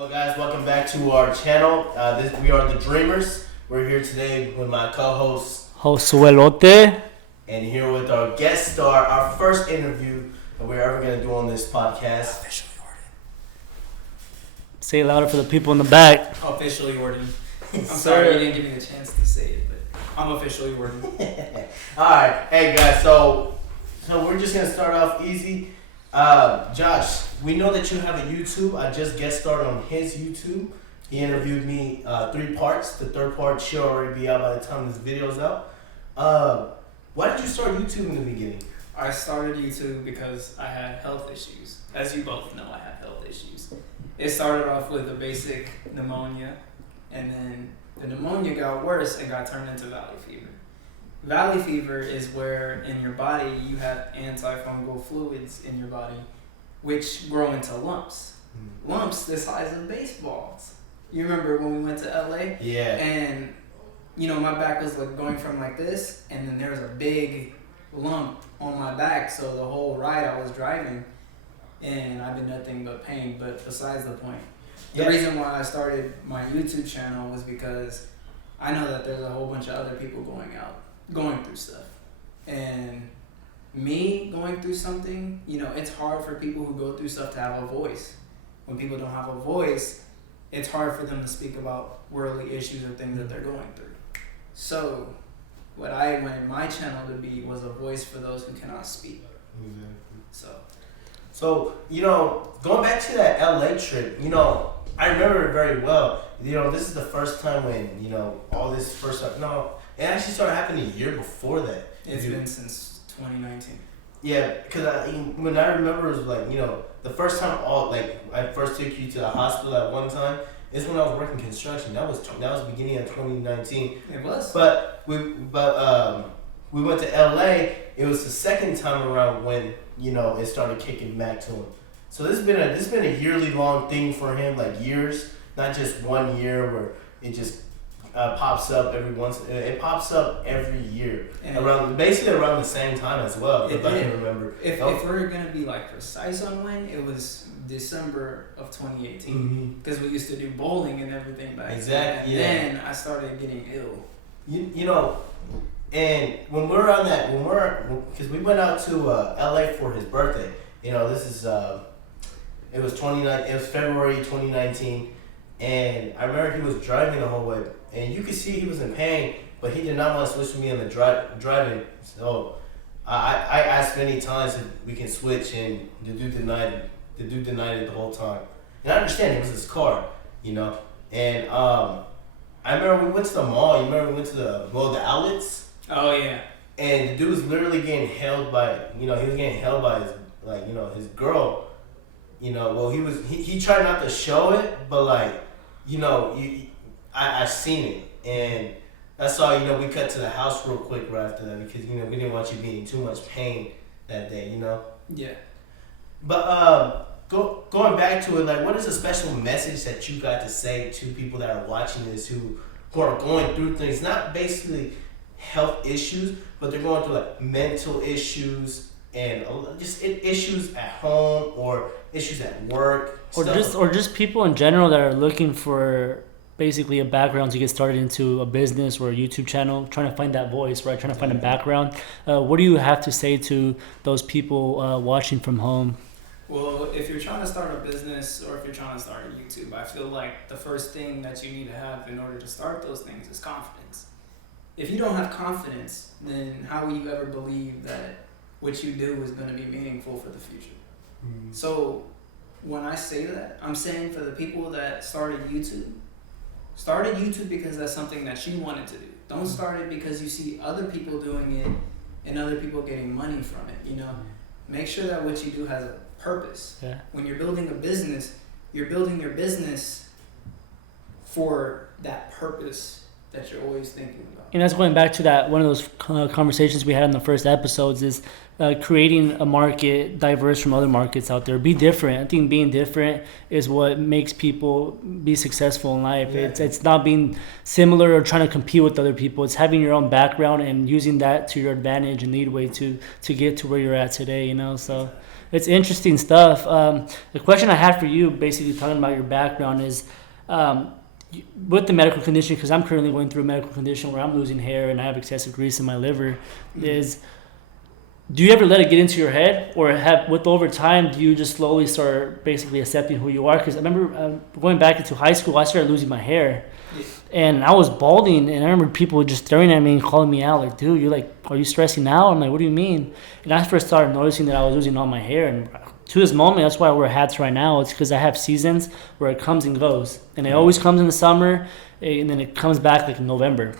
Hello guys, welcome back to our channel. We are the Dreamers. We're here today with my co-host Josuelote. and here with our guest star, our first interview that we're ever going to do on this podcast. Officially Jordan. Say it louder for the people in the back. Officially Jordan. I'm Sir. sorry you didn't give me the chance to say it, but I'm officially Jordan. Alright, hey guys, so we're just going to start off easy. Josh, we know that you have a YouTube. I just guest starred on his YouTube. He interviewed me 3 parts. The third part should already be out by the time this video's out. Why did you start YouTube in the beginning? I started YouTube because I had health issues. As you both know, I have health issues. It started off with a basic pneumonia, and then the pneumonia got worse and got turned into valley fever. Valley fever is where in your body you have antifungal fluids in your body which grow into lumps. Lumps the size of baseballs. You remember when we went to LA? Yeah. And you know, my back was like going from like this, and then there was a big lump on my back, so the whole ride I was driving, and I've been nothing but pain. But besides the point, the reason why I started my YouTube channel was because I know that there's a whole bunch of other people going through stuff, and me going through something, you know, it's hard for people who go through stuff to have a voice. When people don't have a voice, it's hard for them to speak about worldly issues or things that they're going through. So what I wanted my channel to be was a voice for those who cannot speak. Exactly. So, you know, going back to that LA trip, you know, I remember it very well. You know, this is the first time when, you know, all this first time, no, it actually started happening a year before that. It's been since 2019. Yeah, because when I remember, it was like, you know, the first time I first took you to the hospital at one time is when I was working construction. That was beginning of 2019. It was. But we went to LA. It was the second time around when, you know, it started kicking back to him. So this has been a yearly long thing for him, like years, not just 1 year where it just pops up every once. It pops up every year around the same time as well. If I can remember. If we're gonna be like precise on when, it was December of 2018 because we used to do bowling and everything back exactly. then. And then I started getting ill. You know, and when we're on that, because we went out to LA for his birthday. You know, this is it was February 2019, and I remember he was driving the whole way, and you could see he was in pain, but he did not want to switch with me on the driving. So I asked many times if we can switch, and the dude denied it the whole time. And I understand it was his car, you know. And I remember we went to the mall. You remember we went to the outlets? Oh yeah. And the dude was literally getting held by, you know, his, like, you know, his girl. You know, well, he tried not to show it, but like, you know, I seen it, and that's all. You know, we cut to the house real quick right after that because, you know, we didn't want you being in too much pain that day, you know. Yeah. But going back to it, like, what is a special message that you got to say to people that are watching this who are going through things, not basically health issues, but they're going through like mental issues and just issues at home or issues at work, or just people in general that are looking for basically a background to get started into a business or a YouTube channel, trying to find that voice, right? Trying to find a background. What do you have to say to those people watching from home? Well, if you're trying to start a business or if you're trying to start a YouTube, I feel like the first thing that you need to have in order to start those things is confidence. If you don't have confidence, then how will you ever believe that what you do is going to be meaningful for the future? So when I say that, I'm saying for the people that started YouTube because that's something that you wanted to do. Don't start it because you see other people doing it and other people getting money from it, you know. Make sure that what you do has a purpose. Yeah. When you're building a business, you're building your business for that purpose that you're always thinking about. And that's going back to that one of those conversations we had in the first episodes is creating a market diverse from other markets out there. Be different. I think being different is what makes people be successful in life. Yeah. It's not being similar or trying to compete with other people. It's having your own background and using that to your advantage and lead way to get to where you're at today, you know. So It's interesting stuff. The question I had for you, basically talking about your background, is with the medical condition, because I'm currently going through a medical condition where I'm losing hair and I have excessive grease in my liver, is do you ever let it get into your head, or with over time, do you just slowly start basically accepting who you are? Because I remember going back into high school, I started losing my hair, and I was balding, and I remember people just staring at me and calling me out, like, dude, you're like, are you stressing out? I'm like, what do you mean? And I first started noticing that I was losing all my hair, and to this moment, that's why I wear hats right now. It's because I have seasons where it comes and goes, and it always comes in the summer, and then it comes back like in November.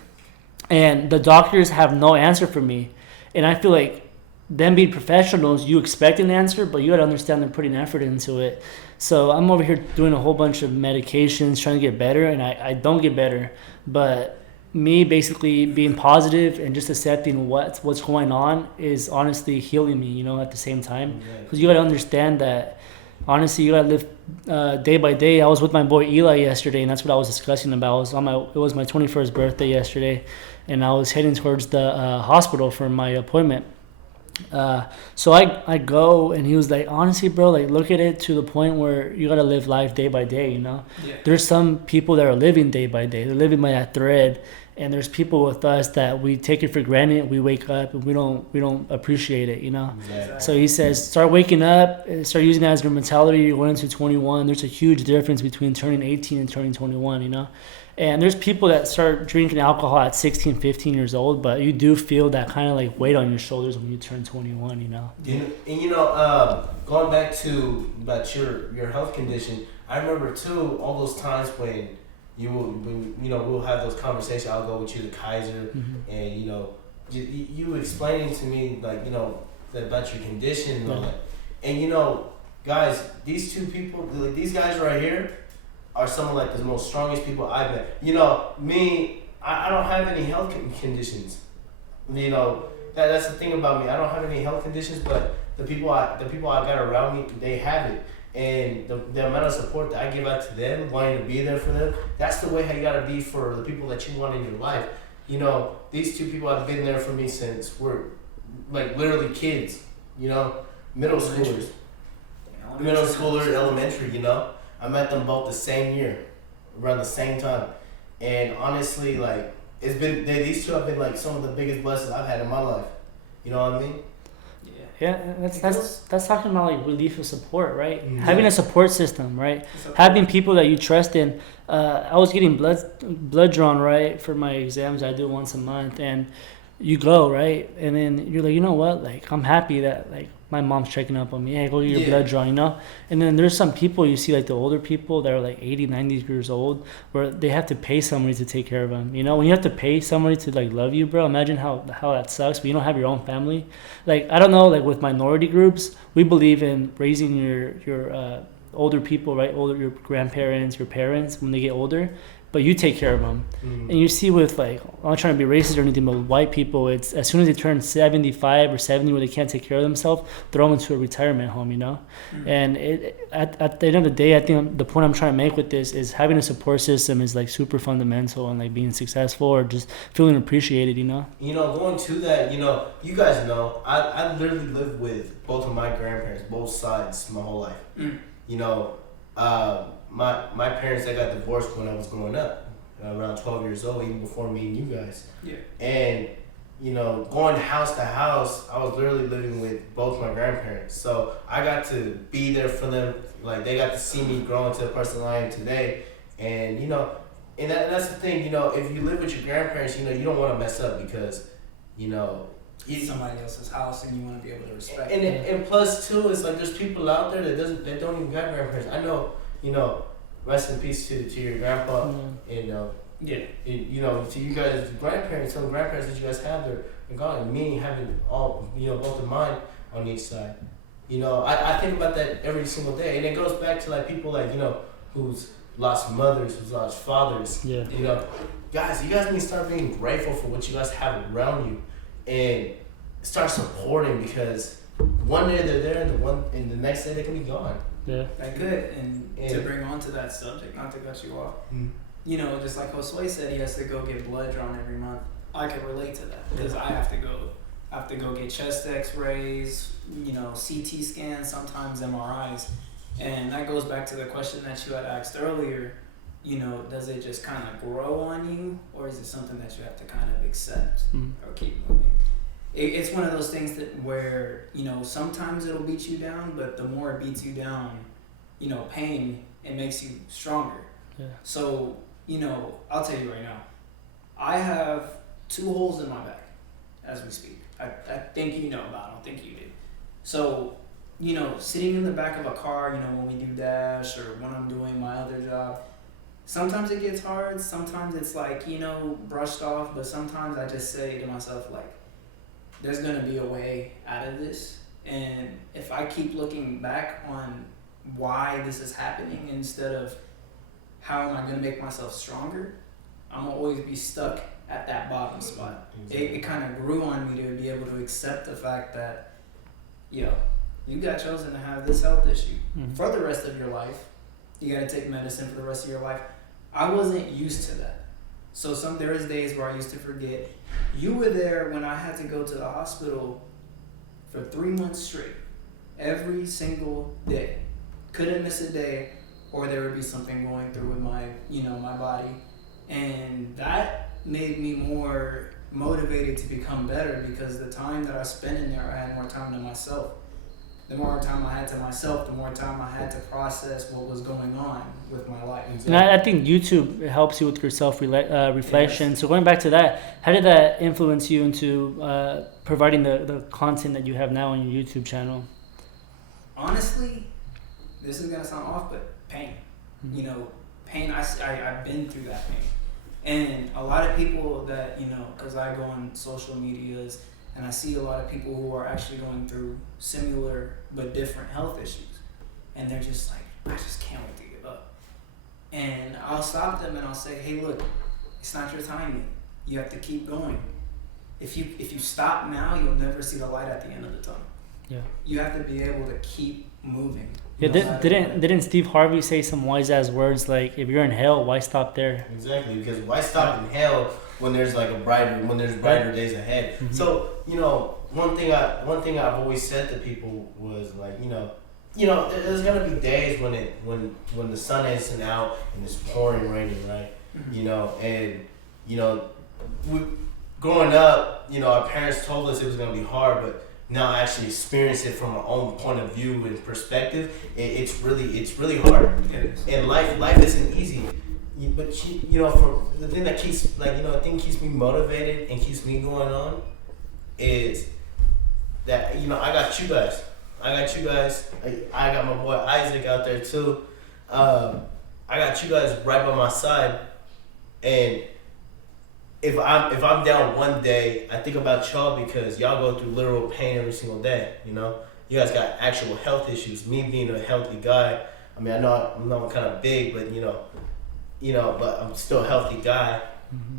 And the doctors have no answer for me, and I feel like them being professionals, you expect an answer, but you got to understand they're putting effort into it. So I'm over here doing a whole bunch of medications, trying to get better, and I don't get better. But me basically being positive and just accepting what's going on is honestly healing me, you know, at the same time. Because you got to understand that, honestly, you got to live day by day. I was with my boy Eli yesterday, and that's what I was discussing about. It was my 21st birthday yesterday, and I was heading towards the hospital for my appointment. So I go, and he was like, honestly, bro, like, look at it to the point where you gotta live life day by day, you know? Yeah. There's some people that are living day by day. They're living by that thread, and there's people with us that we take it for granted. We wake up and we don't appreciate it, you know? Yeah. So he says, start waking up, start using that as your mentality. You're going into 21. There's a huge difference between turning 18 and turning 21, you know? And there's people that start drinking alcohol at 16, 15 years old, but you do feel that kind of like weight on your shoulders when you turn 21, you know? And you know, going back to about your health condition, I remember too all those times when we'll have those conversations. I'll go with you to Kaiser, and you know, you explaining to me, like, you know, about your condition and all that. And you know, guys, these two people, like these guys right here, are some of like the most strongest people I've met. You know, me, I don't have any health conditions. You know, that's the thing about me. I don't have any health conditions, but the people I got around me, they have it. And the amount of support that I give out to them, wanting to be there for them, that's the way how you gotta be for the people that you want in your life. You know, these two people have been there for me since we're like literally kids. You know, middle schoolers, elementary. You know. I met them both the same year, around the same time, and honestly, like, these two have been like some of the biggest blessings I've had in my life. You know what I mean? Yeah, that's talking about like relief of support, right? Mm-hmm. Having a support system, right? Having people that you trust in. I was getting blood drawn, right, for my exams. I do it once a month, and you go, right, and then you're like, you know what, like, I'm happy that like my mom's checking up on me. Hey, go get your blood drawn, you know? And then there's some people, you see like the older people that are like 80, 90 years old, where they have to pay somebody to take care of them. You know, when you have to pay somebody to like love you, bro, imagine how that sucks, but you don't have your own family. Like, I don't know, like with minority groups, we believe in raising your older people, right? Your grandparents, your parents, when they get older, but you take care of them. Mm-hmm. And you see with, like, I'm not trying to be racist or anything, but with white people, it's as soon as they turn 75 or 70 where they can't take care of themselves, throw them into a retirement home, you know? Mm-hmm. And at the end of the day, I think the point I'm trying to make with this is having a support system is like super fundamental, and like being successful or just feeling appreciated, you know? You know, going to that, you know, you guys know, I literally lived with both of my grandparents, both sides, my whole life. Mm. You know, my parents, they got divorced when I was growing up, around 12 years old, even before me and you guys. Yeah. And, you know, going house to house, I was literally living with both my grandparents. So I got to be there for them. Like, they got to see me grow into the person I am today. And, you know, and that's the thing, you know, if you live with your grandparents, you know, you don't want to mess up because, you know, it's somebody else's house and you want to be able to respect it. And plus, too, it's like there's people out there that don't even got grandparents. I know, you know, rest in peace to your grandpa, and you know, to you guys, grandparents, some grandparents that you guys have, they're gone. And me having all, you know, both of mine on each side. You know, I think about that every single day, and it goes back to like people like, you know, who's lost mothers, who's lost fathers. Yeah. You know, guys, you guys need to start being grateful for what you guys have around you, and start supporting, because one day they're there, and the next day they can be gone. Yeah. That's good. And to bring on to that subject, not to cut you off, you know, just like Josue said, he has to go get blood drawn every month. I can relate to that because I have to go I have to go get chest X-rays, CT scans, sometimes MRIs, and that goes back to the question that you had asked earlier. Does it just kind of grow on you, or is it something that you have to kind of accept or keep moving? It's one of those things that where sometimes it'll beat you down, but the more it beats you down, pain, it makes you stronger. Yeah. So I'll tell you right now, I have 2 holes in my back as we speak. I think you know about. I don't think you do. So sitting in the back of a car, when we do dash or when I'm doing my other job, sometimes it gets hard. Sometimes it's like brushed off, but sometimes I just say to myself like, there's gonna be a way out of this, and if I keep looking back on why this is happening instead of how am I gonna make myself stronger, I'm gonna always be stuck at that bottom spot. Exactly. It kind of grew on me to be able to accept the fact that, you got chosen to have this health issue for the rest of your life. You gotta take medicine for the rest of your life. I wasn't used to that. So there was days where I used to forget. You were there when I had to go to the hospital for 3 months straight, every single day. Couldn't miss a day, or there would be something going through with my, my body, and that made me more motivated to become better because the time that I spent in there, I had more time to myself. The more time I had to myself, the more time I had to process what was going on with my life. And I think YouTube helps you with your self-reflection. Yes. So going back to that, how did that influence you into providing the content that you have now on your YouTube channel? Honestly, this is going to sound off, but pain. Pain, I've been through that pain. And a lot of people that, because I go on social medias, and I see a lot of people who are actually going through similar but different health issues. And they're just like, I just can't wait to give up. And I'll stop them and I'll say, hey, look, it's not your time yet. You have to keep going. If you stop now, you'll never see the light at the end of the tunnel. Yeah. You have to be able to keep moving. Yeah, didn't Steve Harvey say some wise ass words like, if you're in hell, why stop there? Exactly, because why stop in hell when there's brighter days ahead? Mm-hmm. So one thing I've always said to people was like, there's gonna be days when the sun isn't out and it's pouring raining, right? Mm-hmm. We growing up, our parents told us it was gonna be hard, but now actually experience it from our own point of view and perspective, it's really hard. And life isn't easy. But for the thing that keeps me motivated and keeps me going on is that I got you guys. I got my boy Isaac out there too. I got you guys right by my side, and if I'm down one day, I think about y'all because y'all go through literal pain every single day. You guys got actual health issues. Me being a healthy guy, I mean, I know I'm kind of big, but but I'm still a healthy guy. Mm-hmm.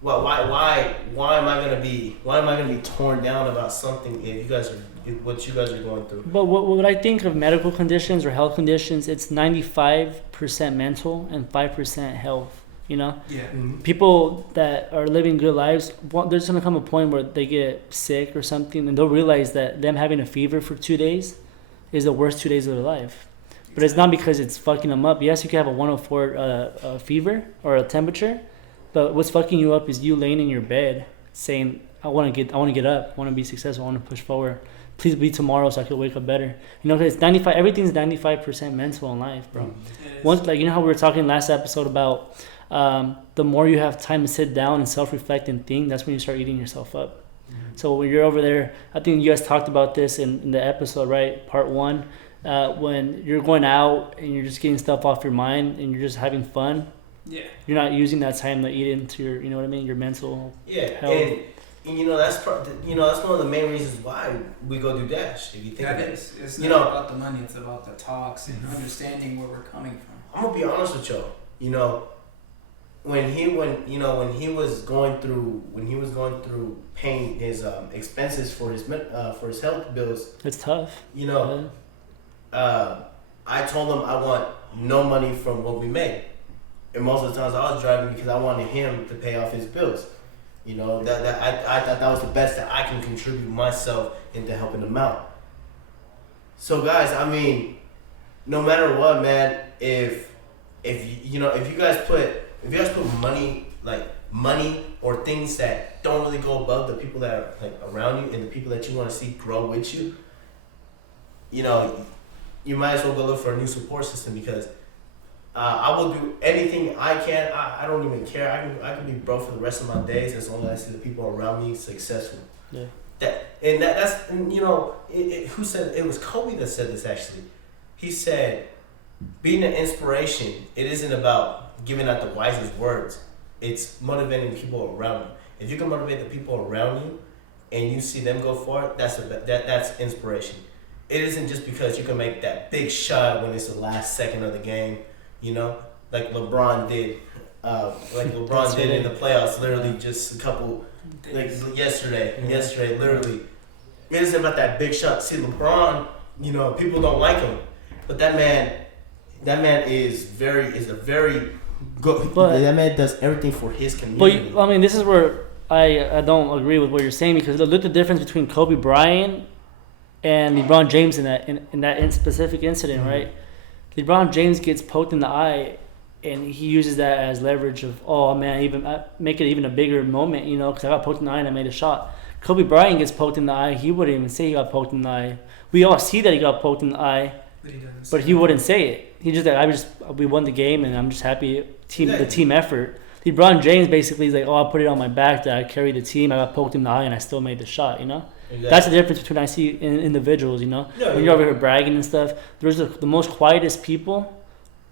Why am I gonna be torn down about something if what you guys are going through? But what I think of medical conditions or health conditions, it's 95% mental and 5% health. Yeah. Mm-hmm. People that are living good lives, there's gonna come a point where they get sick or something, and they'll realize that them having a fever for 2 days is the worst 2 days of their life. But it's not because it's fucking them up. Yes, you can have a 104 fever or a temperature, but what's fucking you up is you laying in your bed saying, I want to get up, I want to be successful, I want to push forward. Please be tomorrow so I can wake up better. Because everything's 95% mental in life, bro. Once, how we were talking last episode about the more you have time to sit down and self-reflect and think, that's when you start eating yourself up. Mm-hmm. So when you're over there, I think you guys talked about this in the episode, right? Part 1. When you're going out and you're just getting stuff off your mind and you're just having fun, you're not using that time to eat into your, your mental health. And that's that's one of the main reasons why we go do Dash. If you think of it, it's not about the money; it's about the talks and understanding where we're coming from. I'm gonna be honest with y'all. When he was going through paying his expenses for his health bills, it's tough. I told him I want no money from what we made. And most of the times I was driving because I wanted him to pay off his bills. You know, I thought that was the best that I can contribute myself into helping them out. So guys, I mean, no matter what, man, if you know, if you guys put money or things that don't really go above the people that are like around you and the people that you want to see grow with you, you know, you might as well go look for a new support system because I will do anything I can. I don't even care. I can be broke for the rest of my days as long as I see the people around me successful. Yeah. That's you know, who said it was Kobe that said this actually. He said, being an inspiration, it isn't about giving out the wisest words. It's motivating people around you. If you can motivate the people around you, and you see them go for it, that's inspiration. It isn't just because you can make that big shot when it's the last second of the game, you know, like LeBron did. In the playoffs, literally just a couple, like yesterday, literally. It isn't about that big shot. See, LeBron, you know, people don't like him, but that man is a very good. But that man does everything for his community. But I mean, this is where I don't agree with what you're saying because look at the difference between Kobe Bryant and LeBron James in that specific incident, mm-hmm. right? LeBron James gets poked in the eye, and he uses that as leverage of, oh man, I make it even a bigger moment, you know, because I got poked in the eye and I made a shot. Kobe Bryant gets poked in the eye, he wouldn't even say he got poked in the eye. We all see that he got poked in the eye, but he wouldn't say it. He just like, we won the game and I'm just happy the team effort. LeBron James basically is like, oh, I put it on my back that I carried the team, I got poked in the eye and I still made the shot, you know? Exactly. That's the difference between I see in individuals, you know? When you're over here bragging and stuff, there's the most quietest people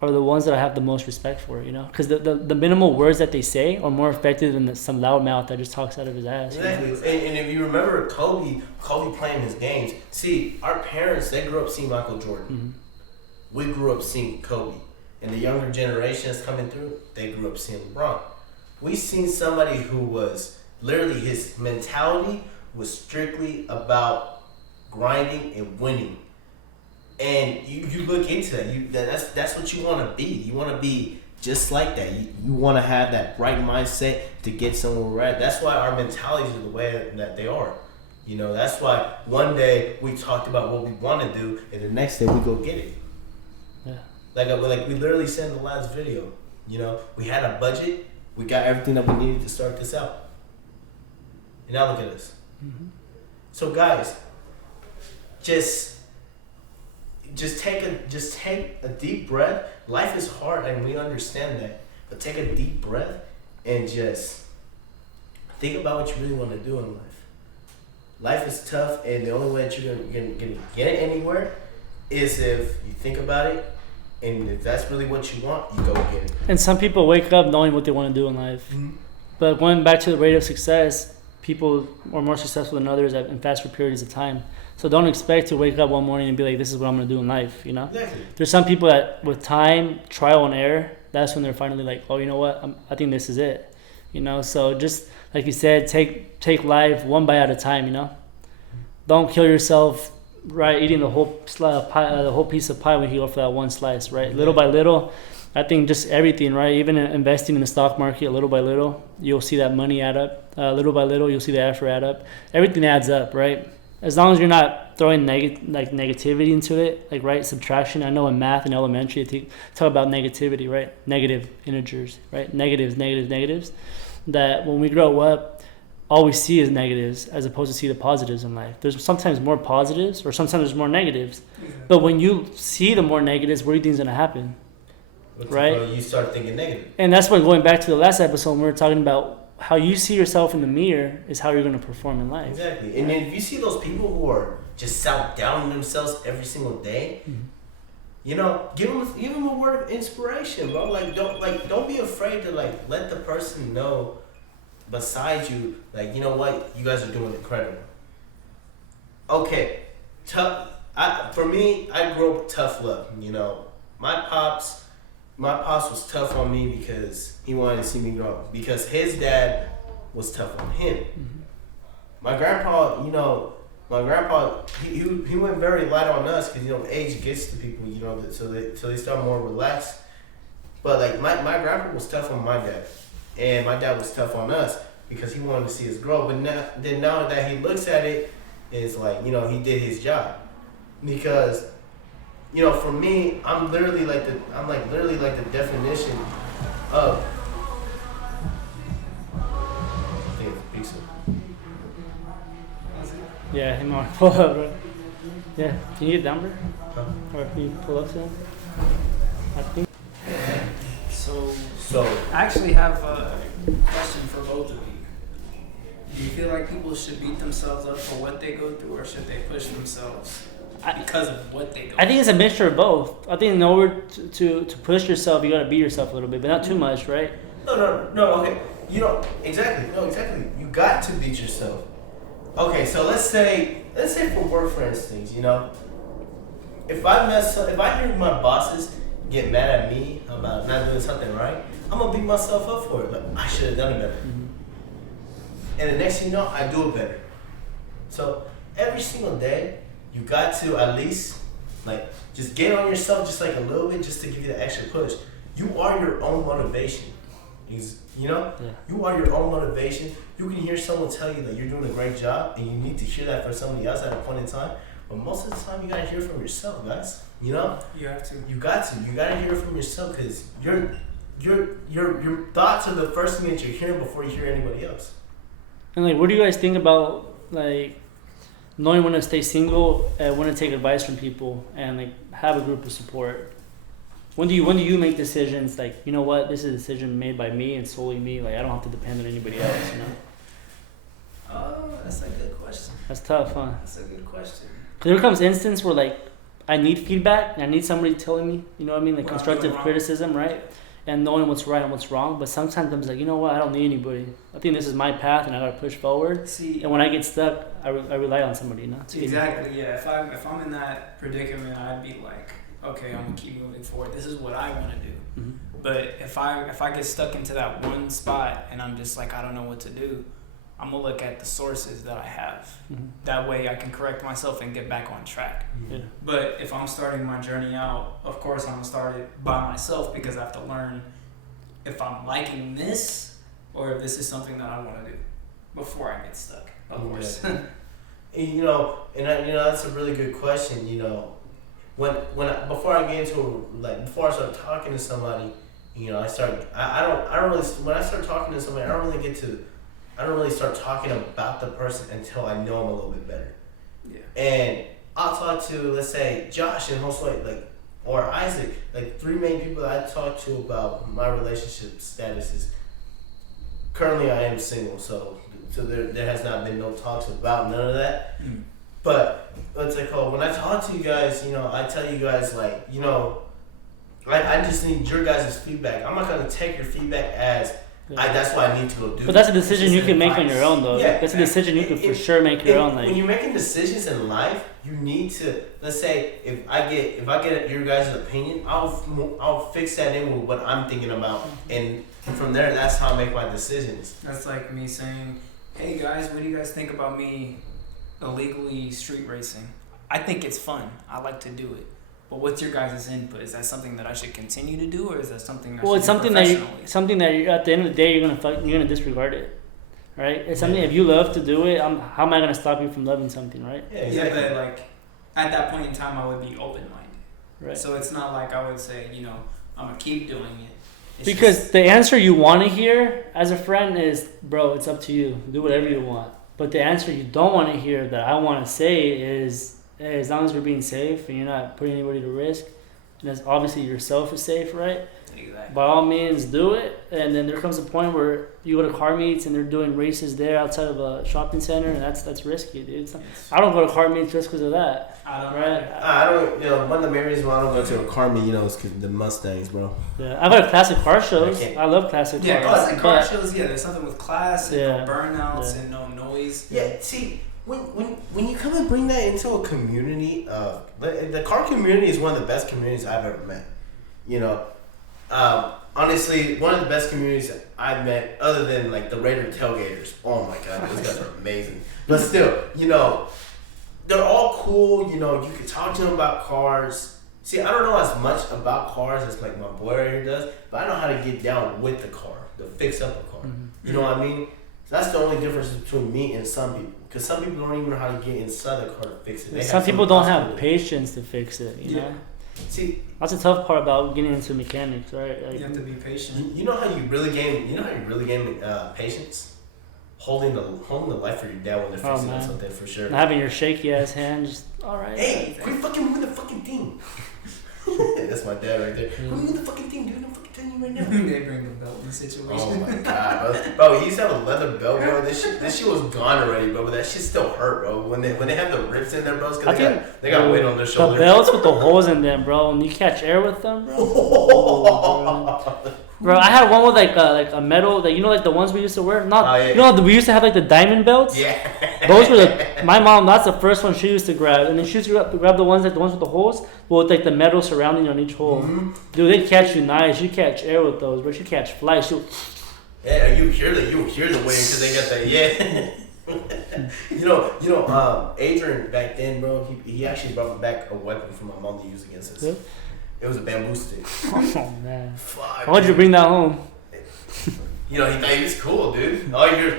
are the ones that I have the most respect for, you know? Because the minimal words that they say are more effective than some loud mouth that just talks out of his ass. Exactly. You know? And if you remember Kobe playing his games, see, our parents, they grew up seeing Michael Jordan. Mm-hmm. We grew up seeing Kobe. And the younger generations coming through, they grew up seeing LeBron. We seen somebody who was literally, his mentality was strictly about grinding and winning. And you look into that, that's what you want to be. You want to be just like that. You want to have that right mindset to get somewhere we're at. That's why our mentalities are the way that they are. You know, that's why one day we talked about what we want to do, and the next day we go get it. Yeah. Like we literally said in the last video, you know, we had a budget, we got everything that we needed to start this out. And now look at us. Mm-hmm. So guys, just take a deep breath. Life is hard and we understand that, but take a deep breath and just think about what you really want to do in life. Life is tough, and the only way that you're gonna get it anywhere is if you think about it, and if that's really what you want, you go get it. And some people wake up knowing what they want to do in life. Mm-hmm. But going back to the rate of success, people are more successful than others in faster periods of time. So don't expect to wake up one morning and be like, this is what I'm going to do in life, you know? Exactly. There's some people that with time, trial and error, that's when they're finally like, oh, you know what? I think this is it, you know? So just like you said, take life one bite at a time, you know? Don't kill yourself, right? Eating the whole piece of pie when you go for that one slice, right? Little by little, I think just everything, right? Even investing in the stock market, little by little, you'll see that money add up. Little by little, you'll see the effort add up. Everything adds up, right? As long as you're not throwing negativity into it, like, right, subtraction. I know in math in elementary, they talk about negativity, right? Negative integers, right? Negatives. That when we grow up, all we see is negatives as opposed to see the positives in life. There's sometimes more positives or sometimes there's more negatives. Exactly. But when you see the more negatives, what do you think is going to happen? Right? You start thinking negative. And that's when, going back to the last episode, when we were talking about how you see yourself in the mirror is how you're going to perform in life. Exactly. And then if you see those people who are just self-downing themselves every single day, mm-hmm. you know, give them a word of inspiration, bro. Don't be afraid to let the person know beside you, you know what, you guys are doing incredible. Okay, for me, I grew up tough love. You know, my pops was tough on me because he wanted to see me grow. Because his dad was tough on him. Mm-hmm. My grandpa, he went very light on us because, you know, age gets to people, you know, so they start more relaxed. But my grandpa was tough on my dad, and my dad was tough on us. because he wanted to see us grow. But now that he looks at it, it's like, you know, he did his job. Because, you know, for me, I'm literally like the definition of. I think it's a pizza. Yeah, him on pull up, bro. Yeah, can you get down, bro? Huh? Or can you pull up some? I think. So I actually have a question for both of you. Do you feel like people should beat themselves up for what they go through, or should they push themselves because of what they go through? I think it's a mixture of both. I think in order to push yourself, you gotta beat yourself a little bit, but not too much, right? No, okay. You know, exactly. No, exactly. You got to beat yourself. Okay, so let's say for work, for instance, you know, if I mess up, if I hear my bosses get mad at me about not doing something right, I'm gonna beat myself up for it. Like, I should have done it better. Mm-hmm. And the next thing you know, I do it better. So every single day, you got to at least like just get on yourself just like a little bit, just to give you the extra push. You are your own motivation. You know, You are your own motivation. You can hear someone tell you that you're doing a great job, and you need to hear that from somebody else at a point in time. But most of the time, you gotta hear it from yourself, guys. You know, you have to. You gotta hear it from yourself, because your thoughts are the first thing that you're hearing before you hear anybody else. And like, what do you guys think about like knowing when to stay single and when to take advice from people and like have a group of support? When do you make decisions like, you know what, this is a decision made by me and solely me, like I don't have to depend on anybody else, you know? Oh, that's a good question. That's tough, huh? That's a good question. Cause there comes instance where like I need feedback and I need somebody telling me, you know what I mean, like What constructive criticism, right? And knowing what's right and what's wrong. But sometimes I'm like, you know what, I don't need anybody. I think this is my path and I gotta push forward. See, and when I get stuck, I rely on somebody, you know? Exactly, yeah. If I'm in that predicament, I'd be like, okay, I'm gonna keep moving forward. This is what I want to do. Mm-hmm. But if I get stuck into that one spot and I'm just like, I don't know what to do, I'm gonna look at the sources that I have. Mm-hmm. That way I can correct myself and get back on track. Yeah. But if I'm starting my journey out, of course I'm gonna start it by myself, because I have to learn if I'm liking this or if this is something that I want to do before I get stuck. Of course. And, you know, that's a really good question. You know, before I start talking to somebody, you know, I don't really, when I start talking to somebody, I don't really start talking about the person until I know them a little bit better. Yeah. And I'll talk to, let's say, Josh and Josue, or Isaac, like 3 main people that I talk to about my relationship statuses. Currently, I am single, so there has not been no talks about none of that. Mm. But what's it called? When I talk to you guys, you know, I tell you guys, like, you know, I just need your guys' feedback. I'm not gonna take your feedback as that's what I need to go do. But that's a decision you can make on your own, though. Yeah, that's a decision you can for sure make your own. Like, when you're making decisions in life, you need to. Let's say if I get your guys' opinion, I'll fix that in with what I'm thinking about, and from there, that's how I make my decisions. That's like me saying, hey guys, what do you guys think about me illegally street racing? I think it's fun. I like to do it. But what's your guys' input? Is that something that I should continue to do, or is that something I should it's do something that you at the end of the day you're gonna disregard it, right? It's something, if you love to do it, how am I gonna stop you from loving something, right? Yeah, exactly. Yeah, but like at that point in time, I would be open-minded. Right. So it's not like I would say, you know, I'm gonna keep doing it. It's Because just, the answer you want to hear as a friend is, bro, it's up to you. Do whatever you want. But the answer you don't want to hear that I want to say is, hey, as long as you're being safe and you're not putting anybody to risk, and as obviously yourself is safe, right? exactly. By all means, do it. And then there comes a point where you go to car meets and they're doing races there outside of a shopping center, and that's risky, dude. I don't go to car meets just because of that. I don't right? I don't. You know, one of the main reasons why I don't go to a car meet, you know, is because the Mustangs, bro. Yeah, I go to classic car shows. I love classic Yeah, cars. classic car shows. Yeah, there's something with class and Yeah. no burnouts Yeah. and no noise. Yeah, see, when you come and bring that into a community, the car community is one of the best communities I've ever met. You know, honestly, one of the best communities I've met, other than like the Raider tailgaters. Oh my God, those guys are amazing. But still, you know, they're all cool. You know, you can talk to them about cars. See, I don't know as much about cars as like my boy right here does, but I know how to get down with the car, to fix up a car. Mm-hmm. You know what I mean? So that's the only difference between me and some people. Because some people don't even know how to get inside the car to fix it. They Some have people don't have possibility. patience to fix it. You know, See, that's the tough part about getting into mechanics, right? Like, You have to be patient. you know how you really gain. You know how you really gain patience. Holding the light for your dad when they're fixing man. something for sure. having your shaky ass hand, just all right. Hey, quit fucking moving the fucking thing. That's my dad right there. Quit moving the fucking thing, dude. I'm fucking telling you right now. They bring the belt in the situation. Oh my god, bro! He used to have a leather belt, bro. This shit was gone already, bro. But that shit still hurt, bro. When they have the rips in there, bro, it's because they got weight on their The shoulders. belts with the holes in them, bro. When you catch air with them, bro. Oh, bro, I had one with like a metal, like, you know, like the ones we used to wear. Yeah. You know, we used to have like the diamond belts. Yeah. Those were my mom. That's the first one she used to grab, and then she used to grab the ones with the holes, with like the metal surrounding on each hole. Mm-hmm. Dude, they catch you nice. You catch air with those, but you catch flies. Yeah, you hear the wind because they got that. Yeah. you know, Adrian back then, bro. He actually brought back a weapon for my mom to use against us. Yeah. It was a bamboo stick. Oh man. Fuck. Why'd you bring that home? You know, he thought he was cool, dude. All you're.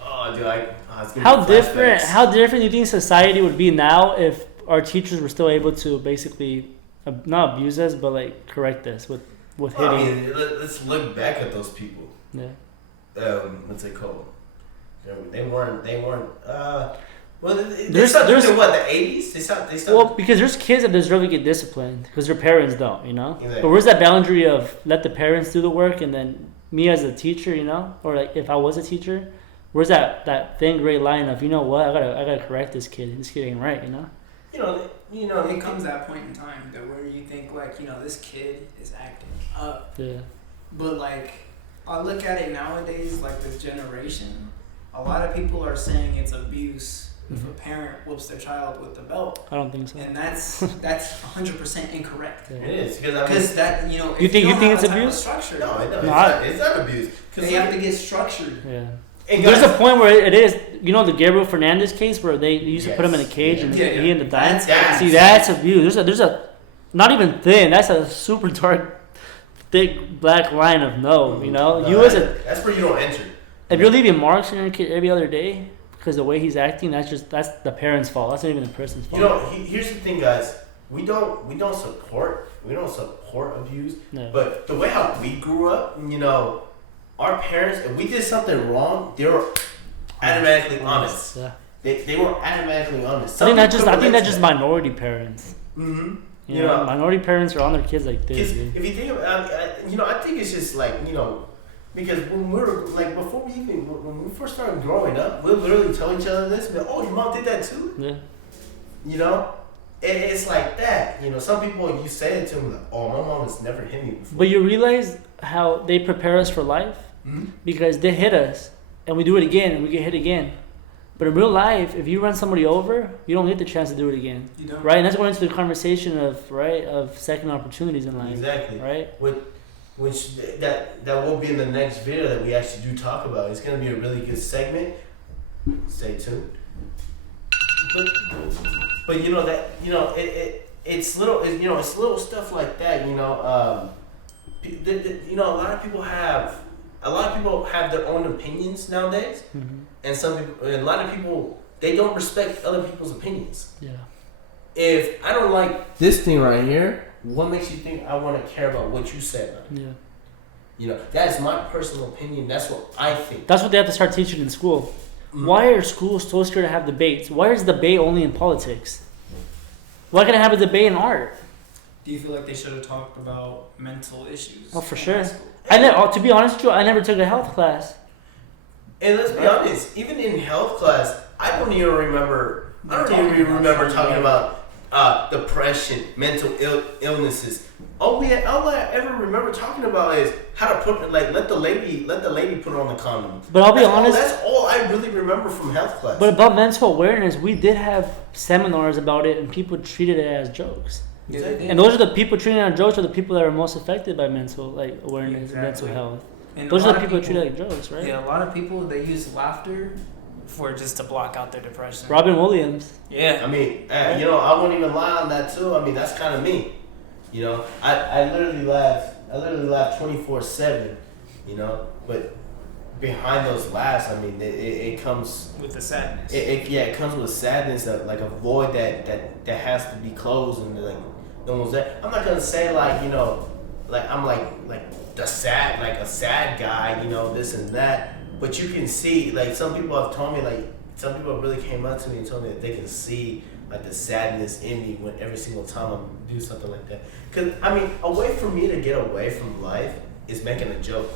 Oh, dude, it's giving How me different? flashbacks. How different do you think society would be now if our teachers were still able to basically not abuse us, but like correct us with hitting? Well, I mean, let's look back at those people. Yeah. What's it called? They weren't. Well, they There's- started there's- in what, the 80s? They started. Well, because there's kids that deserve to get disciplined because their parents don't, you know. Exactly. But where's that boundary of let the parents do the work and then me as a teacher, you know, or like if I was a teacher, where's that thin gray line of, you know what, I gotta correct this kid. This kid ain't right, you know. You know, It comes that point in time though where you think like, you know, this kid is acting up. Yeah. But like, I look at it nowadays, like this generation, a lot of people are saying it's abuse if a parent whoops their child with the belt, I don't think so. and that's 100% incorrect. Yeah. it is because Because that, you know, if You think don't have it's a type of abuse? structure, No, it's not abuse. they have to get structured. Yeah. And There's guys, a point where it is, you know, the Gabriel Fernandez case where they used to put him in a cage and Yeah, he ended up dying. That's- See, that's abuse. There's a, not even thin. That's a super dark, thick black line of no. You know, no, you as a, that's where you don't enter. if you're leaving marks on your kid every other day because the way he's acting, that's the parents' fault. That's not even the person's fault. You know, here's the thing, guys. We don't support abuse, No. but the way how we grew up, you know, our parents, if we did something wrong, they were automatically honest. Yeah. They were automatically honest. I think that's just minority parents. Mm-hmm. You know, minority parents are on their kids like this. Dude. If you think about, I think it's just like, because when we were like when we first started growing up, we'll literally tell each other this, but oh, your mom did that too. Yeah. You know, it's like that. You know, some people you say it to them like, oh, my mom has never hit me before. But you realize how they prepare us for life because they hit us and we do it again and we get hit again. But in real life, if you run somebody over, you don't get the chance to do it again, You know? right? And that's going into the conversation of second opportunities in life, Exactly. right? Which that will be in the next video that we actually do talk about. It's gonna be a really good segment. Stay tuned. But you know that it's little stuff like that. You know, a lot of people have their own opinions nowadays, and a lot of people they don't respect other people's opinions. Yeah. If I don't like this thing right here, what makes you think I want to care about what you said about it? Yeah. You know, that's my personal opinion. That's what I think. That's what they have to start teaching in school. Why are schools so scared to have debates? Why is debate only in politics? Why can't I have a debate in art? Do you feel like they should have talked about mental issues? Oh, for in sure. high school? To be honest with you, I never took a health class. And let's be honest, even in health class, I don't even remember talking about depression, mental illnesses. All I ever remember talking about is how to let the lady put on the condom. But I'll be honest. That's all I really remember from health class. But about mental awareness, we did have seminars about it, and people treated it as jokes. Yeah, they did. And those are the people treating it as jokes are the people that are most affected by mental awareness and mental Exactly. health. And Those a are lot the of people that treat it like jokes, right? Yeah, a lot of people they use laughter for just to block out their depression. Robin Williams. Yeah. I mean, I won't even lie on that too. I mean, that's kind of me. You know, I literally laugh 24/7 you know. But behind those laughs, I mean, it comes with the sadness. It comes with sadness, like a void that has to be closed, and like no one's there. I'm not gonna say like, you know, like I'm like the sad, like a sad guy, you know, this and that. But you can see, like some people have told me, like some people really came up to me and told me that they can see like the sadness in me when every single time I do something like that. Cause I mean, a way for me to get away from life is making a joke.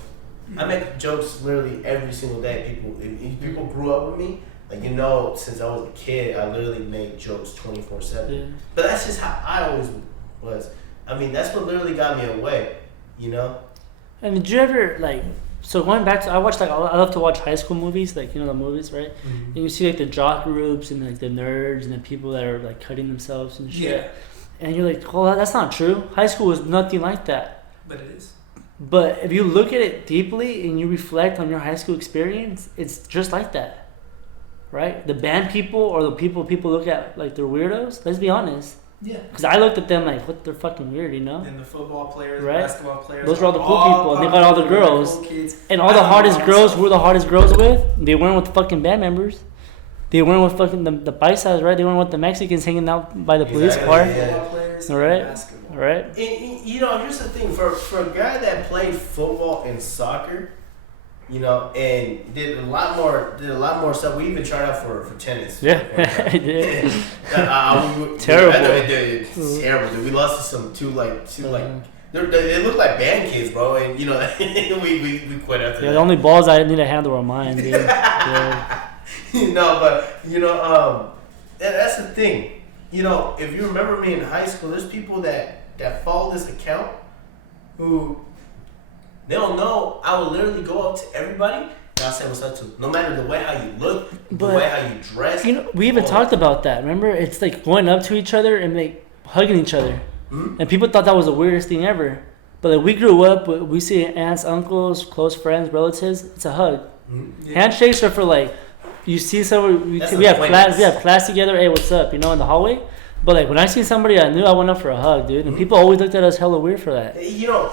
I make jokes literally every single day. If people grew up with me, like, you know, since I was a kid, I literally made jokes 24/7. Yeah. But that's just how I always was. I mean, that's what literally got me away, you know? And did you ever, like, so going back to, I love to watch high school movies, like, you know, the movies, right? Mm-hmm. And you see, like, the jock groups and, like, the nerds and the people that are, like, cutting themselves and shit. Yeah. And you're like, well, that's not true. High school was nothing like that. But it is. But if you look at it deeply and you reflect on your high school experience, it's just like that, right? The band people or the people look at like they're weirdos. Let's be honest. Yeah. Because I looked at them like, what? They're fucking weird, you know? And the football players, Right? basketball players. Those are all the cool people, and they got all the girls. Cool kids. And all the hardest girls, who were the hardest girls with? They weren't with fucking band members. They weren't with fucking the paisas, right? They weren't with the Mexicans hanging out by the police Exactly, car. yeah. Football players, All right. basketball. All right. And, you know, here's the thing. For a guy that played football and soccer, you know, and did a lot more stuff. We even tried out for tennis. Yeah, I did. Terrible. Mm-hmm. Terrible, dude. We lost to some two like they look like band kids, bro. And you know, we quit after Yeah, that. the only balls I need to handle are mine, dude. Yeah. No, but you know, that's the thing. You know, if you remember me in high school, there's people that follow this account who they don't know. I will literally go up to everybody and I'll say what's up to them. No matter the way how you look, the way how you dress. You know, we even talked about that. Remember, it's like going up to each other and like hugging each other, and people thought that was the weirdest thing ever. But like we grew up, we see aunts, uncles, close friends, relatives. It's a hug. Yeah. Handshakes are for like you see someone. We have class together. Hey, what's up? You know, in the hallway. But like when I see somebody I knew, I went up for a hug, dude. And people always looked at us hella weird for that. You know,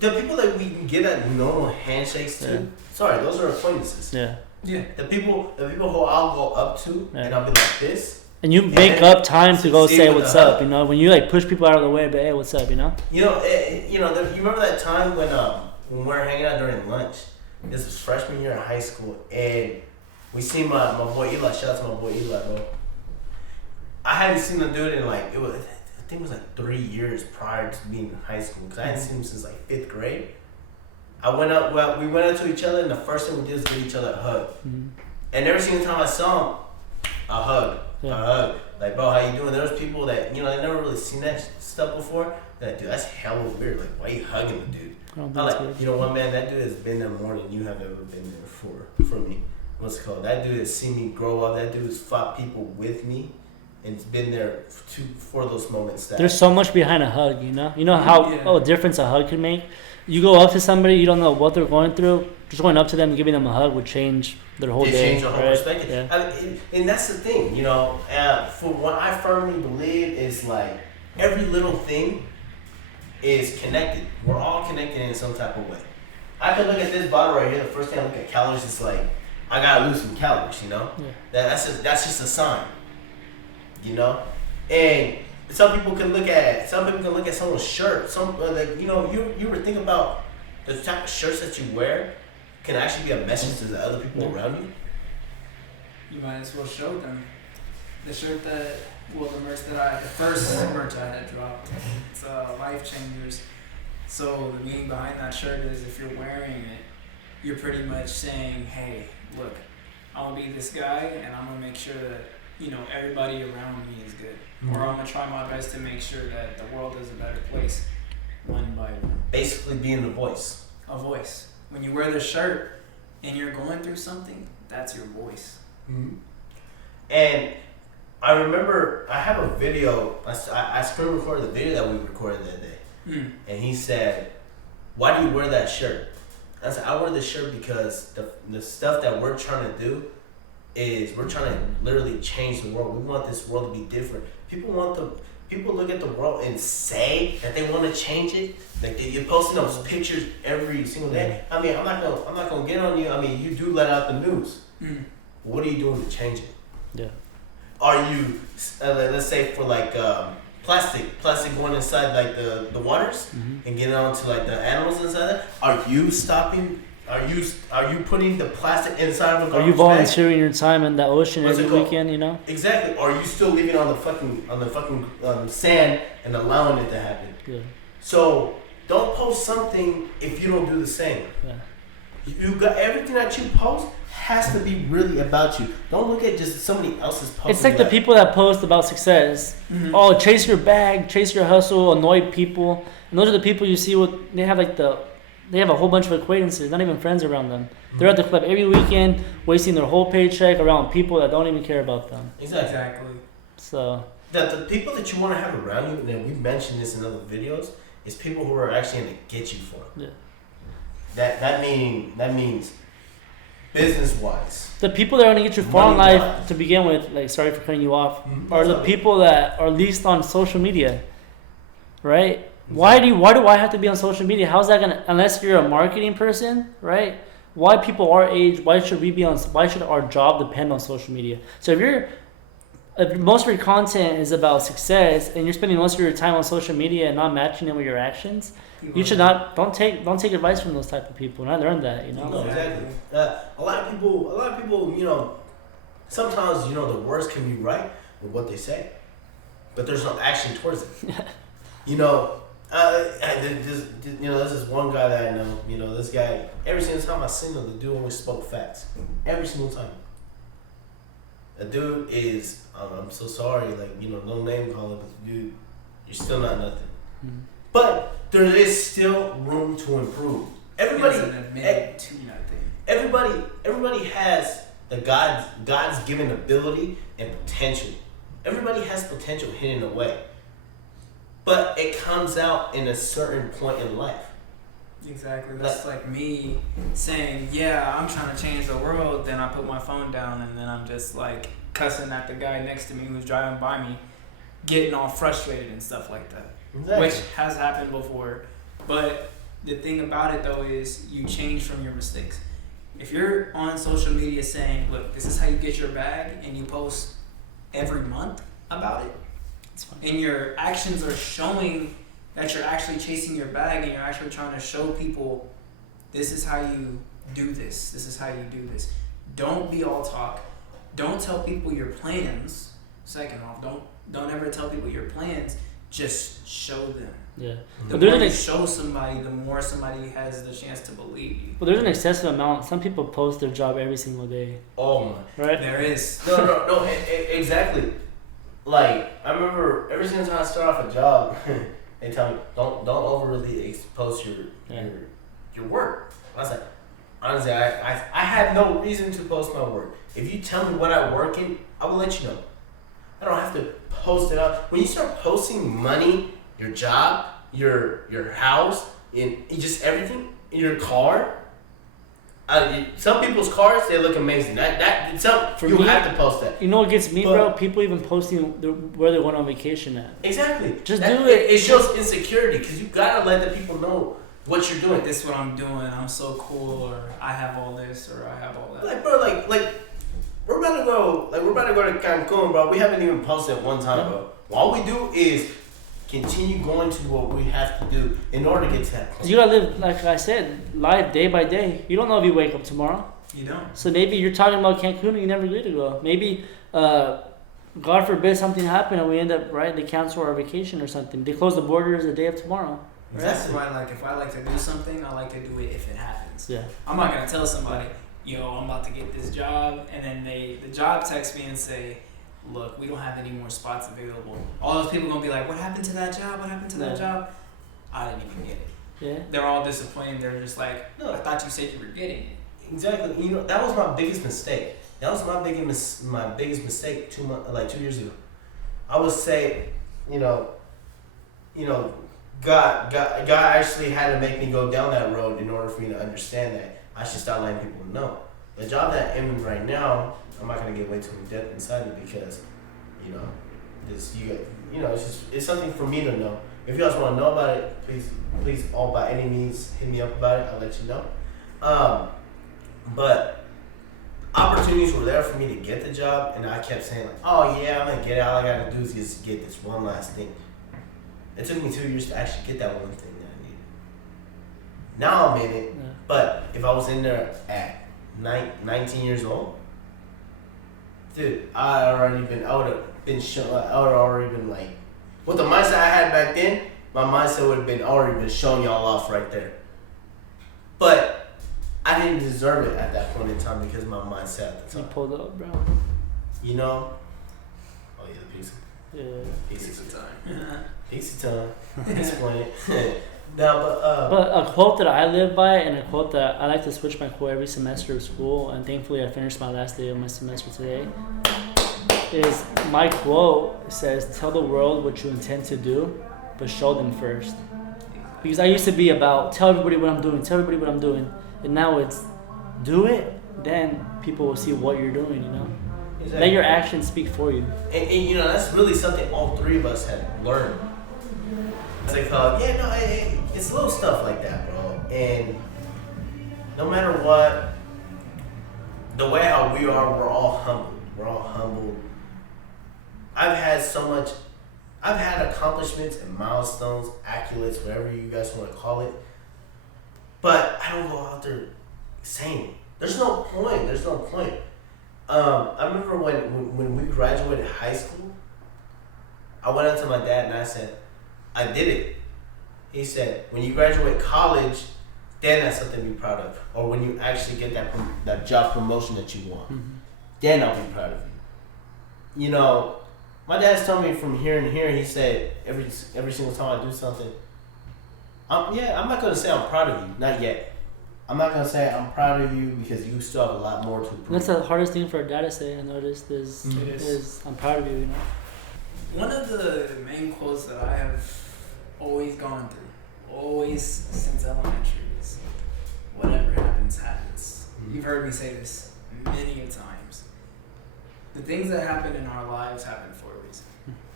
the people that we can get at normal handshakes to, sorry, those are acquaintances. Yeah. Yeah. The people who I'll go up to and I'll be like this. And you make up time to go say what's up, you know. When you like push people out of the way, but hey, what's up, you know. You know, you remember that time when we were hanging out during lunch? This was freshman year in high school, and we seen my boy Eli. Shout out to my boy Eli, bro. I hadn't seen him do it in like I think it was like 3 years prior to being in high school because I hadn't seen him since like 5th grade. We went up to each other, and the first thing we did was give each other a hug. Mm-hmm. And every single time I saw him, a hug. Like, bro, how you doing? There was people that, you know, they never really seen that stuff before. That, dude, that's hella weird. Like, why are you hugging the dude? I'm like, weird. You know what, man? That dude has been there more than you have ever been there for me. What's it called? That dude has seen me grow up. That dude has fought people with me. And it's been there for those moments. There's so much behind a hug, you know? You know how a difference a hug can make? You go up to somebody, you don't know what they're going through. Just going up to them and giving them a hug would change their whole day. Change their whole perspective. Yeah. I mean, and that's the thing, you know. For what I firmly believe is like every little thing is connected. We're all connected in some type of way. I could look at this bottle right here. The first thing I look at calories, it's like I gotta lose some calories, you know. Yeah. That's just a sign, you know. And some people can look at someone's shirt. Like, you know, you ever think about the type of shirts that you wear can actually be a message to the other people around you. You might as well show them the shirt the first merch I had dropped. It's Life Changers. So the meaning behind that shirt is if you're wearing it, you're pretty much saying, hey, look, I'm gonna be this guy and I'm gonna make sure that, you know, everybody around me is good. Mm-hmm. Or I'm gonna try my best to make sure that the world is a better place one by one. Basically being the voice. A voice. When you wear the shirt and you're going through something, that's your voice. Mm-hmm. And I remember I have a video. I screen recorded the video that we recorded that day. Mm. And he said, "Why do you wear that shirt?" I said, "I wear this shirt because the stuff that we're trying to do is we're trying to literally change the world. We want this world to be different. People want people look at the world and say that they want to change it. Like you're posting those pictures every single day. I mean, I'm not gonna get on you. I mean, you do let out the news. What are you doing to change it? Yeah. Are you, let's say for like plastic going inside like the waters and getting onto like the animals inside there? Are you stopping? Are you putting the plastic inside of a garbage bag? Are you volunteering your time in the ocean What's every it called? weekend? You know. Exactly. Or are you still living on the fucking sand and allowing it to happen? Yeah. So don't post something if you don't do the same. Yeah. You got everything that you post has to be really about you. Don't look at just somebody else's post. It's like the people that post about success. Oh, chase your bag, chase your hustle, annoy people. And those are the people you see they have a whole bunch of acquaintances, not even friends around them. They're at the club every weekend, wasting their whole paycheck around people that don't even care about them. Exactly. So the people that you want to have around you, and we mentioned this in other videos, is people who are actually going to get you for it. Yeah. That means business wise. The people that are going to get you far in life to begin with, like, sorry for cutting you off, are the people that are least on social media, right? Exactly. Why do I have to be on social media? How's that gonna, unless you're a marketing person, right? Why people our age? Why should our job depend on social media? So if most of your content is about success and you're spending most of your time on social media and not matching it with your actions, you should don't take advice from those type of people. And I learned that, you know. No, exactly. A lot of people, you know, sometimes, you know, the words can be right with what they say, but there's no action towards it. You know, there's this one guy that I know. You know, this guy. Every single time I seen him, the dude always spoke facts. Every single time. The dude is. I'm so sorry. Like, you know, no name calling, but dude, you're still not nothing. Mm-hmm. But there is still room to improve. Everybody has the God's given ability and potential. Everybody has potential hidden away. But it comes out in a certain point in life. Exactly. That's like me saying, yeah, I'm trying to change the world. Then I put my phone down and then I'm just like cussing at the guy next to me who's driving by me, getting all frustrated and stuff like that. Exactly. Which has happened before. But the thing about it though is you change from your mistakes. If you're on social media saying, look, this is how you get your bag, and you post every month about it, and your actions are showing that you're actually chasing your bag and you're actually trying to show people this is how you do this. This is how you do this. Don't be all talk. Don't tell people your plans. Second off, don't ever tell people your plans. Just show them. Yeah. The more you show somebody, the more somebody has the chance to believe you. Well, there's an excessive amount. Some people post their job every single day. Oh my. Right? There is. No, exactly. Like, I remember every single time I start off a job, they tell me, don't overly expose your work. I was like, honestly, I had no reason to post my work. If you tell me what I work in, I will let you know. I don't have to post it up. When you start posting money, your job, your house, in just everything, in your car. Some people's cars, they look amazing. You have to post that. You know what gets me, bro? People even posting where they went on vacation at. Exactly. Just do it. It shows insecurity because you gotta let the people know what you're doing. This is what I'm doing. I'm so cool, or I have all this, or I have all that. Like, bro, like we're about to go to Cancun, bro. We haven't even posted one time, bro. All we do is continue going to what we have to do in order to get to that point. You gotta live, like I said, life day by day. You don't know if you wake up tomorrow. You don't. So maybe you're talking about Cancun and you never agreed to go. Maybe, God forbid something happened and we end up, they cancel our vacation or something. They close the borders the day of tomorrow. Right? That's why, if I like to do something, I like to do it if it happens. Yeah. I'm not gonna tell somebody, I'm about to get this job, and then the job texts me and say, look, we don't have any more spots available. All those people gonna be like, what happened to that job? What happened to that job? I didn't even get it. Yeah. They're all disappointed. They're just like, no, I thought you said you were getting it. Exactly. That was my biggest mistake. That was my biggest mistake 2 years ago. I would say, God actually had to make me go down that road in order for me to understand that I should start letting people know. The job that I'm in right now, I'm not gonna get way too in depth inside it because, it's something for me to know. If you guys want to know about it, please, all by any means, hit me up about it. I'll let you know. But opportunities were there for me to get the job, and I kept saying like, "Oh yeah, I'm gonna get it. All I gotta do is just get this one last thing." It took me 2 years to actually get that one thing that I needed. Now I'm in it, but if I was in there at 19 years old, dude, I would have been like, with the mindset I had back then, my mindset would have been already been showing y'all off right there. But I didn't deserve it at that point in time because of my mindset at the time. You pulled up, bro. You know? Oh yeah, the pizza. Yeah. Pizza time. Pizza time. Explain it. No, but a quote that I live by, and a quote that I like to switch my quote every semester of school, and thankfully I finished my last day of my semester today, is my quote says, "Tell the world what you intend to do, but show them first." Because I used to be about tell everybody what I'm doing, and now it's do it, then people will see what you're doing, you know? Exactly. Let your actions speak for you. And you know, that's really something all three of us had learned. It's like, it's little stuff like that, bro. And no matter what, the way how we are, we're all humble. We're all humble. I've had accomplishments and milestones, accolades, whatever you guys want to call it. But I don't go out there saying it. There's no point. I remember when we graduated high school, I went up to my dad and I said, I did it. He said, when you graduate college, then that's something to be proud of. Or when you actually get that job promotion that you want, then I'll be proud of you. You know, my dad's told me from here and here, he said, every single time I do something, I'm not going to say I'm proud of you. Not yet. I'm not going to say I'm proud of you because you still have a lot more to prove. That's the hardest thing for a dad to say, I noticed, is I'm proud of you, you know? One of the main quotes that I have always gone through, always since elementary, is whatever happens, happens. You've heard me say this many a times. The things that happen in our lives happen for a reason.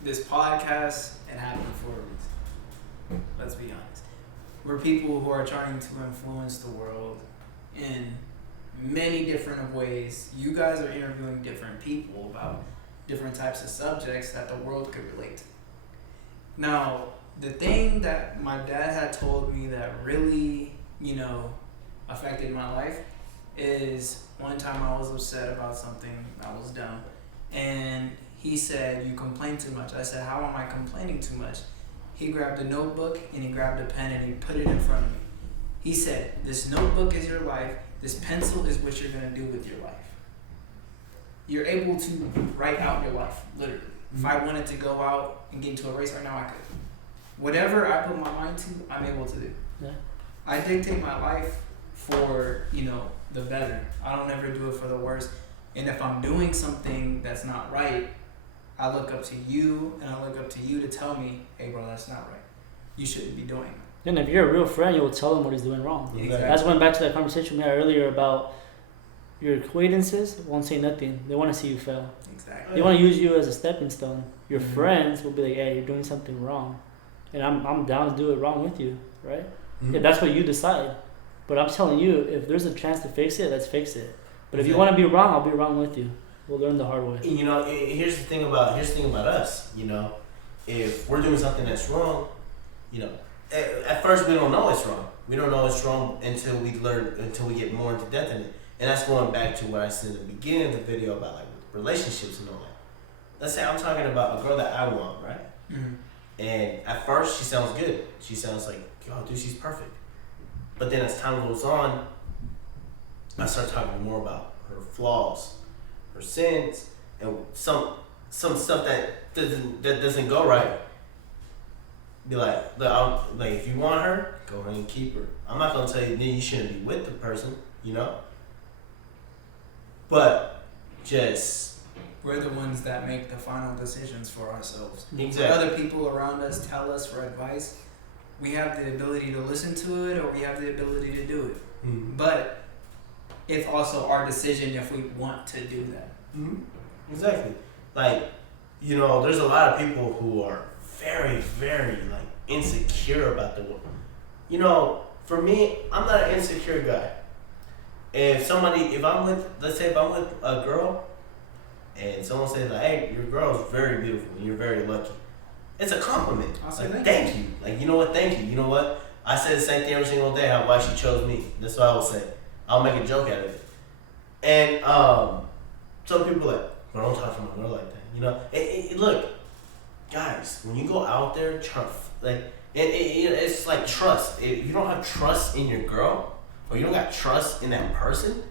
This podcast, it happened for a reason. Let's be honest. We're people who are trying to influence the world in many different ways. You guys are interviewing different people about different types of subjects that the world could relate to. Now, the thing that my dad had told me that really, affected my life is one time I was upset about something I was dumb. And he said, "You complain too much." I said, "How am I complaining too much?" He grabbed a notebook and he grabbed a pen and he put it in front of me. He said, "This notebook is your life. This pencil is what you're going to do with your life." You're able to write out your life, literally. If I wanted to go out and get into a race right now, I could. Whatever I put my mind to, I'm able to do. Yeah. I dictate my life for, the better. I don't ever do it for the worse. And if I'm doing something that's not right, I look up to you and I look up to you to tell me, "Hey bro, that's not right. You shouldn't be doing it." And if you're a real friend, you'll tell him what he's doing wrong. Exactly. That's went back to that conversation we had earlier about your acquaintances won't say nothing. They want to see you fail. Exactly. They want to use you as a stepping stone. Your friends will be like, "Hey, you're doing something wrong, and I'm down to do it wrong with you, right?" Mm-hmm. If that's what you decide. But I'm telling you, if there's a chance to fix it, let's fix it. But if you want to be wrong, I'll be wrong with you. We'll learn the hard way. Here's the thing about us. If we're doing something that's wrong, at first we don't know it's wrong. We don't know it's wrong until we get more into depth in it. And that's going back to what I said at the beginning of the video about like relationships and all that. Let's say I'm talking about a girl that I want, right? Mm-hmm. And at first she sounds good. She sounds like, "Oh, dude, she's perfect." But then as time goes on, I start talking more about her flaws, her sins, and some stuff that doesn't go right. Be like, look, if you want her, go ahead and keep her. I'm not gonna tell you then you shouldn't be with the person, But just We're the ones that make the final decisions for ourselves. Exactly. What other people around us tell us for advice, we have the ability to listen to it or we have the ability to do it. Mm-hmm. But it's also our decision if we want to do that. Mm-hmm. Exactly. Like, you know, there's a lot of people who are very, very like insecure about the world. You know, for me, I'm not an insecure guy. If I'm with, let's say if I'm with a girl, and someone says like, hey, your girl is very beautiful and you're very lucky, it's a compliment. I'll say Like, thank you. Like, you know what? Thank you. You know what? I say the same thing every single day. Why she chose me? That's what I will say. I'll make a joke out of it. And some people are like, well, don't talk to my girl like that. You know, look, guys, when you go out there, it's like trust. If you don't have trust in your girl, or you don't got trust in that person,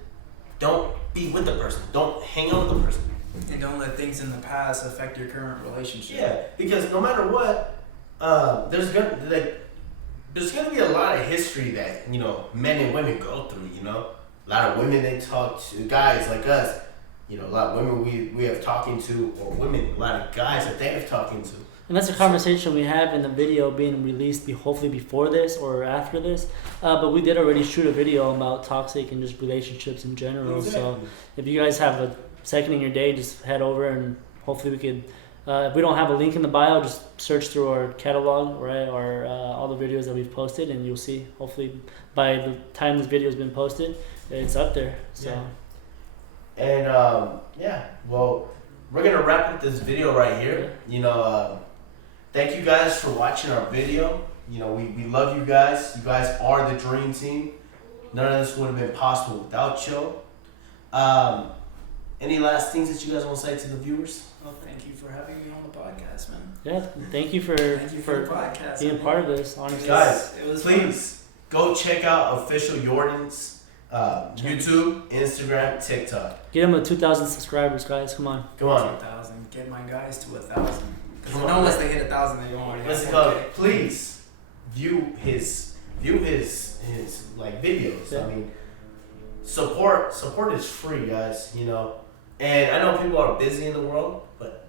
don't be with the person. Don't hang out with the person. And don't let things in the past affect your current relationship. Yeah, because no matter what, there's gonna be a lot of history that, you know, men and women go through. You know, a lot of women they talk to, guys like us. You know, a lot of women we have talking to, or women, a lot of guys that they have talking to. And that's a conversation we have in the video being released hopefully before this or after this. But we did already shoot a video about toxic and just relationships in general. Exactly. So if you guys have a second in your day, just head over and hopefully we could, if we don't have a link in the bio, just search through our catalog, right, or all the videos that we've posted, and you'll see, hopefully by the time this video has been posted, it's up there. So. Yeah. And well, we're gonna wrap up this video right here. You know, thank you guys for watching our video. You know, we love you guys. You guys are the dream team. None of this would have been possible without you. Any last things that you guys want to say to the viewers? Well, thank you for having me on the podcast, man. Yeah, thank you for the podcast, being part of this, honestly. Guys, it was please go check out official Jordan's YouTube, Instagram, TikTok. Get him to 2,000 subscribers, guys. Come on. Come on. 2,000. Get my guys to 1,000. Because Come I know on. once they hit 1,000, they won't. What's it called? Please view his like videos. Yeah. I mean, support is free, guys. You know, and I know people are busy in the world, but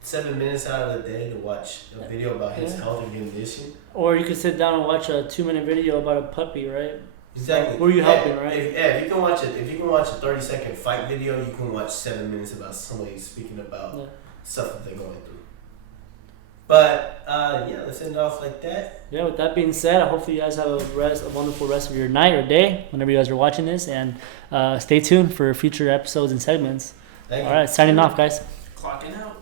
7 minutes out of the day to watch a video about his health and condition. Or you could sit down and watch a 2-minute video about a puppy, right? Exactly. Who are you helping, right? If you can watch a 30-second fight video, you can watch 7 minutes about somebody speaking about stuff that they're going through. But let's end it off like that. Yeah, with that being said, hopefully you guys have a wonderful rest of your night or day whenever you guys are watching this, and stay tuned for future episodes and segments. Thank you. All right, signing off, guys. Clocking out.